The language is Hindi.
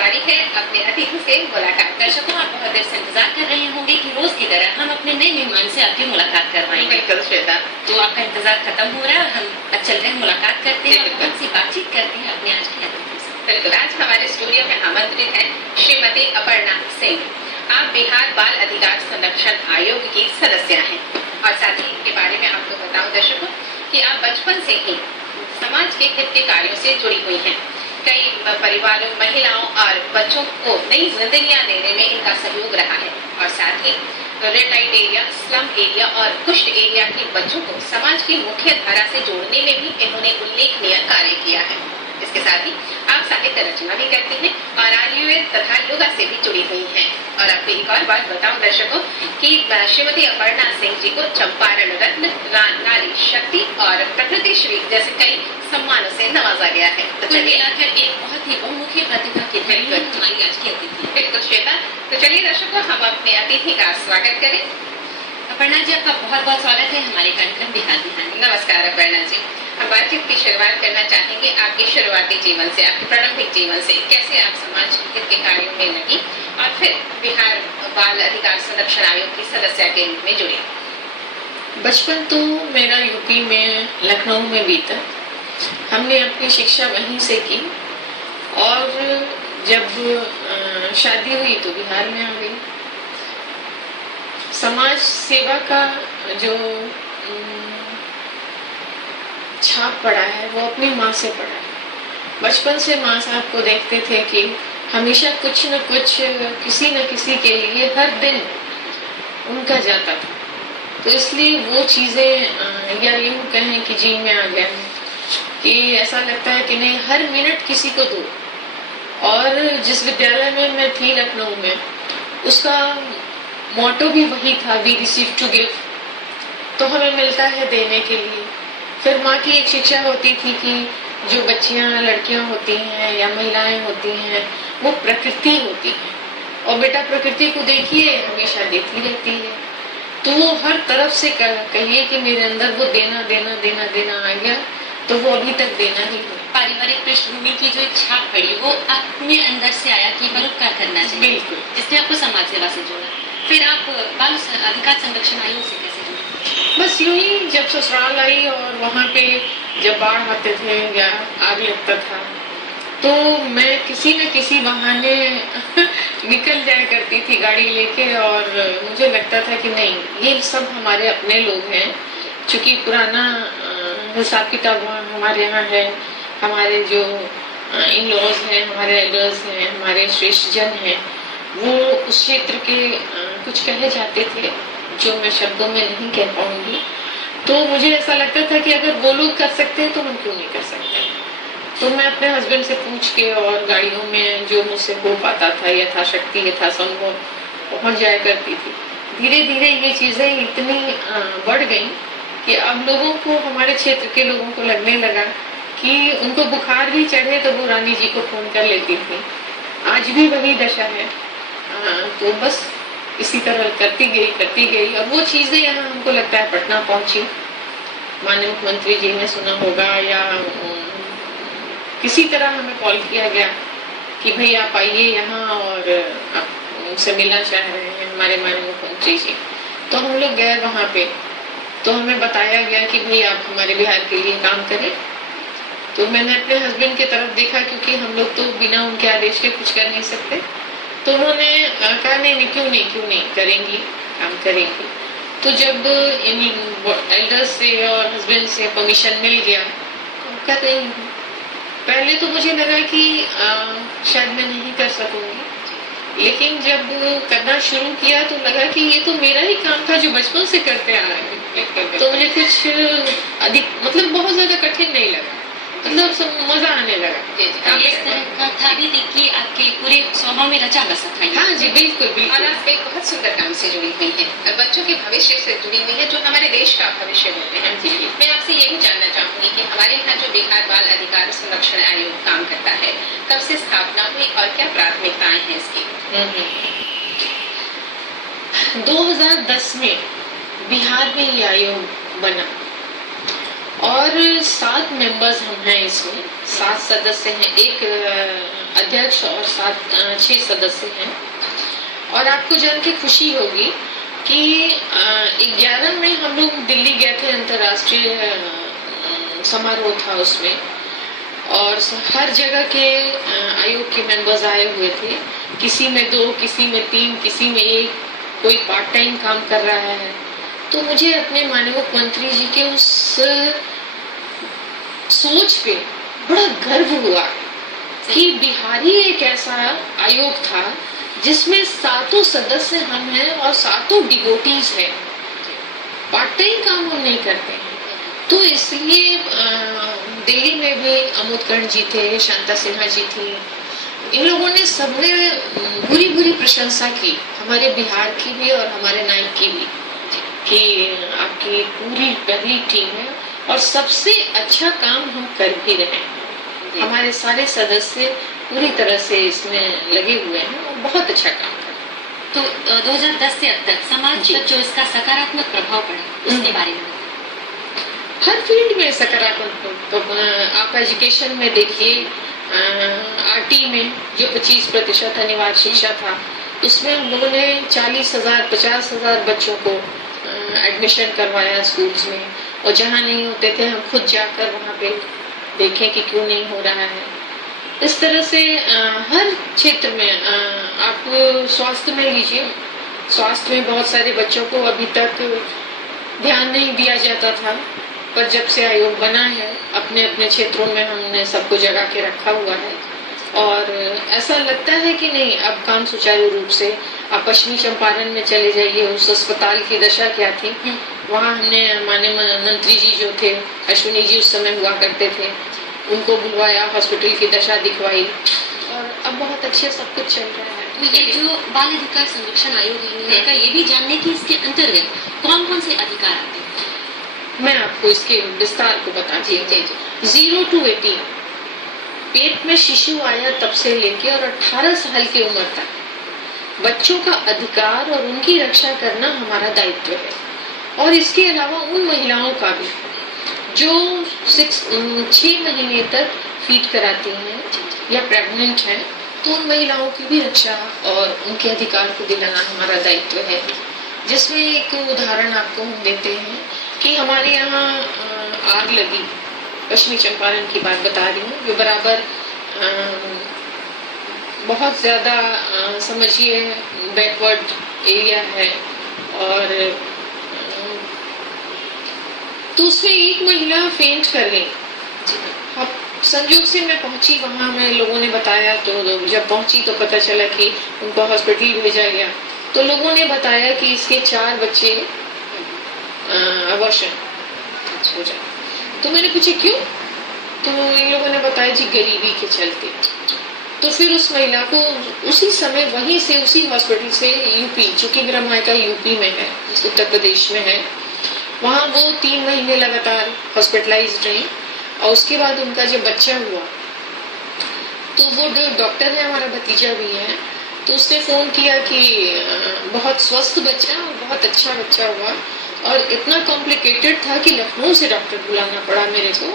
बारी है अपने अतिथि से मुलाकात। दर्शकों, आप बहुत देर से इंतजार कर रहे होंगे कि रोज की तरह हम अपने नए मेहमान से आपकी मुलाकात करवाएंगे। बिल्कुल श्वेता, तो आपका इंतजार खत्म हो रहा है और हम चल रहे हैं, मुलाकात करते हैं, बहुत सी बातचीत करते हैं अपने आज के अतिथि से। बिल्कुल। आज हमारे स्टूडियो में आमंत्रित है श्रीमती अपर्णा सिंह। आप बिहार बाल अधिकार संरक्षण आयोग की सदस्य हैं और साथ ही इनके बारे में आपको बताऊं दर्शकों कि आप बचपन से ही समाज के हित के कार्यों से जुड़ी हुई हैं। कई परिवारों, महिलाओं और बच्चों को नई जिंदगियां देने में इनका सहयोग रहा है और साथ ही red light area, slum area और कुष्ठ एरिया के बच्चों को समाज की मुख्य धारा से जोड़ने में भी इन्होंने उल्लेखनीय कार्य किया है। इसके साथ ही आप साहित्य रचना भी करती हैं और आयुर्वेद तथा योगा से भी जुड़ी हुई हैं। और आपको एक और बात बताऊं दर्शकों कि श्रीमती अपर्णा सिंह जी को चंपारण रत्न, नारी शक्ति और प्रकृति श्री जैसे कई सम्मानों से नवाजा गया है। तो चलिए आकर एक बहुत ही बहुमुखी प्रतिभा की धनी हमारी आज की अतिथि। बिल्कुल श्वेता, तो चलिए दर्शकों हम अपने अतिथि का स्वागत करें। अपर्णा जी, आपका बहुत बहुत स्वागत है हमारे कार्यक्रम बिहार बिहार। नमस्कार अपर्णा जी, हम बातचीत की शुरुआत करना चाहेंगे आपके शुरुआती जीवन से, आपके प्रारंभिक जीवन से। कैसे आप समाज हित के कार्यों में लगी और फिर बिहार बाल अधिकार संरक्षण आयोग की सदस्य के रूप में जुड़ी? बचपन तो मेरा यूपी में लखनऊ में बीता। हमने अपनी शिक्षा वहीं से की और जब शादी हुई तो बिहार में आ गई। समाज सेवा का जो छाप पड़ा है वो अपनी माँ से पड़ा है। बचपन से माँ साहब को देखते थे कि हमेशा कुछ न कुछ, किसी न किसी के लिए हर दिन उनका जाता था। तो इसलिए वो चीजें या यूं कहें कि जी में आ गया है कि ऐसा लगता है कि नहीं, हर मिनट किसी को दो। और जिस विद्यालय में मैं थी लखनऊ में, उसका मोटो भी वही था, वी रिसीव टू गिव। तो हमें मिलता है देने के लिए। फिर माँ की एक शिक्षा होती थी कि जो बच्चियां, लड़कियां होती हैं या महिलाएं होती हैं, वो प्रकृति होती है और बेटा प्रकृति को देखिए, हमेशा देती रहती है। तो वो हर तरफ से कहिए कि मेरे अंदर वो देना देना देना देना आ गया, तो वो अभी तक देना ही है। पारिवारिक पृष्ठभूमि की जो एक छाप पड़ी वो अपने अंदर से आया कि परोपकार करना चाहिए। बिल्कुल। जिसने आपको समाज सेवा से जोड़ा। फिर आप बाल अधिकार संरक्षण आयोग से कैसे जुड़े? बस यूं ही जब ससुराल आई और वहाँ पे जब बाढ़ आते थे या आग लगता था तो मैं किसी न किसी बहाने निकल जाया करती थी गाड़ी लेके। और मुझे लगता था कि नहीं, ये सब हमारे अपने लोग हैं। चूंकि पुराना हिसाब किताब हमारे यहाँ है, हमारे जो इन लॉज हैं, हमारे एल्डर्स हैं, हमारे श्रेष्ठ जन हैं, वो उस क्षेत्र के कुछ कहे जाते थे जो मैं शब्दों में नहीं कह पाऊंगी। तो मुझे ऐसा लगता था कि अगर वो लोग कर सकते हैं तो हम क्यों नहीं कर सकते। तो मैं अपने हस्बैंड से पूछ के और गाड़ियों में जो मुझसे हो पाता था, यथाशक्ति यथासंभव पहुंच जाया करती थी। धीरे धीरे ये चीजें इतनी बढ़ गई कि अब लोगों को, हमारे क्षेत्र के लोगों को लगने लगा कि उनको बुखार भी चढ़े तो वो रानी जी को फोन कर लेती थी। आज भी वही दशा है। तो बस इसी तरह करती गई और वो चीजें यहाँ हमको लगता है पटना पहुंची। माननीय मुख्यमंत्री जी ने सुना होगा या किसी तरह हमें कॉल किया गया कि भाई आप आइए यहाँ और आप उनसे मिलना चाह रहे हैं, हमारे माननीय मुख्यमंत्री जी। तो हम लोग गए वहाँ पे। तो हमें बताया गया कि भाई आप हमारे बिहार के लिए काम करें। तो मैंने अपने हस्बैंड की तरफ देखा, क्योंकि हम लोग तो बिना उनके आदेश के कुछ कर नहीं सकते। तो उन्होंने कहा नहीं क्यों नहीं करेंगी, काम करेंगी। तो जब इन एल्डर्स से और हस्बैंड से परमिशन मिल गया तो कर रही हूँ। पहले तो मुझे लगा कि शायद मैं नहीं कर सकूंगी, लेकिन जब करना शुरू किया तो लगा कि ये तो मेरा ही काम था जो बचपन से करते आ रहे हैं। तो मुझे कुछ अधिक, मतलब बहुत ज्यादा कठिन नहीं लगा, मतलब मजा आने लगा। इस तरह का था भी देखिए आपके पूरे स्वभाव में रचा बसा था। हाँ जी, बिल्कुल बिल्कुल। और आप एक बहुत सुंदर काम से जुड़ी हुई हैं, बच्चों के भविष्य से जुड़ी हुई है, जो हमारे देश का भविष्य होते हैं। मैं आपसे ये भी जानना चाहूंगी कि हमारे यहाँ जो बिहार बाल अधिकार संरक्षण आयोग काम करता है, कब से स्थापना हुई और क्या प्राथमिकताएं हैं इसकी? 2010 में बिहार में ये आयोग बना और 7 मेंबर्स हम हैं इसमें, 7 सदस्य हैं, एक अध्यक्ष और 6 सदस्य हैं। और आपको जान के खुशी होगी कि 11 में हम लोग दिल्ली गए थे, अंतर्राष्ट्रीय समारोह था उसमें, और हर जगह के आयोग के मेंबर्स आए हुए थे। किसी में 2, किसी में 3, किसी में 1, कोई पार्ट टाइम काम कर रहा है। तो मुझे अपने माननीय मुख्यमंत्री जी के उस सोच पे बड़ा गर्व हुआ कि बिहारी एक ऐसा आयोग था जिसमें 7 सदस्य हम हैं और 7 डिवोटीज हैं, पार्ट टाइम काम हम नहीं करते हैं। तो इसलिए दिल्ली में भी अमोद कर्ण जी थे, शांता सिन्हा जी थी, इन लोगों ने सबने बुरी बुरी प्रशंसा की, हमारे बिहार की भी और हमारे नायक की भी, कि आपकी पूरी पहली टीम है और सबसे अच्छा काम हम कर भी रहे हैं। हमारे सारे सदस्य पूरी तरह से इसमें लगे हुए हैं और बहुत अच्छा काम कर रहे हैं। तो 2010 से अब तक समाज पर जो इसका सकारात्मक प्रभाव पड़ा, उसके बारे में हर फील्ड में सकारात्मक। तो आप एजुकेशन में देखिए, आरटी में जो 25% अनिवार्य शिक्षा था, उसमें हम लोगों ने 40,000 50,000 बच्चों को एडमिशन करवाया स्कूल्स में, और जहाँ नहीं होते थे हम खुद जाकर वहाँ पे देखें कि क्यों नहीं हो रहा है। इस तरह से हर क्षेत्र में, आप स्वास्थ्य में लीजिए, स्वास्थ्य में बहुत सारे बच्चों को अभी तक ध्यान नहीं दिया जाता था, पर जब से आयोग बना है अपने अपने क्षेत्रों में हमने सबको जगा के रखा हुआ है। और ऐसा लगता है कि नहीं, अब काम सुचारू रूप से। आप पश्चिमी चंपारण में चले जाइए, उस अस्पताल की दशा क्या थी, वहाँ हमने माननीय मंत्री जी जो थे, अश्विनी जी उस समय हुआ करते थे, उनको बुलवाया, हॉस्पिटल की दशा दिखवाई, और अब बहुत अच्छे सब कुछ चल रहा है। तो ये जो बाल अधिकार संरक्षण आयोग है, ये भी जानने की इसके अंतर्गत कौन कौन से अधिकार आते हैं? मैं आपको इसके विस्तार को बताती हूँ। 0 to 18 पेट में शिशु आया तब से लेके और 18 साल की उम्र तक बच्चों का अधिकार और उनकी रक्षा करना हमारा दायित्व है। और इसके अलावा उन महिलाओं का भी जो 6 महीने तक फीड कराती हैं या प्रेग्नेंट हैं, तो उन महिलाओं की भी रक्षा और उनके अधिकार को दिलाना हमारा दायित्व है। जिसमें एक उदाहरण आपको हम देते हैं कि हमारे यहाँ आग लगी, पश्चिमी चंपारण की बात बता रही हूँ, जो बराबर बहुत ज्यादा समझिए बैकवर्ड एरिया है, और तो उसमें एक महिला फेंट कर गई। अब संयोग से मैं पहुंची वहां, में लोगों ने बताया, तो जब पहुंची तो पता चला कि उनको हॉस्पिटल भेजा गया। तो लोगों ने बताया कि इसके 4 बच्चे अबॉर्शन हो जाए। तो मैंने पूछा क्यों, तो इन लोगों ने बताया जी गरीबी के चलते। तो फिर उस महिला को उसी समय वहीं से, उसी हॉस्पिटल से यूपी, चूंकि मेरा मायका यूपी में है, उत्तर प्रदेश में है, वहाँ वो 3 महीने लगातार हॉस्पिटलाइज्ड रही। और उसके बाद उनका जब बच्चा हुआ, तो वो डॉक्टर है, हमारा भतीजा भी है, तो उसने फोन किया कि बहुत स्वस्थ बच्चा और बहुत अच्छा बच्चा हुआ, और इतना कॉम्प्लिकेटेड था कि लखनऊ से डॉक्टर बुलाना पड़ा मेरे को।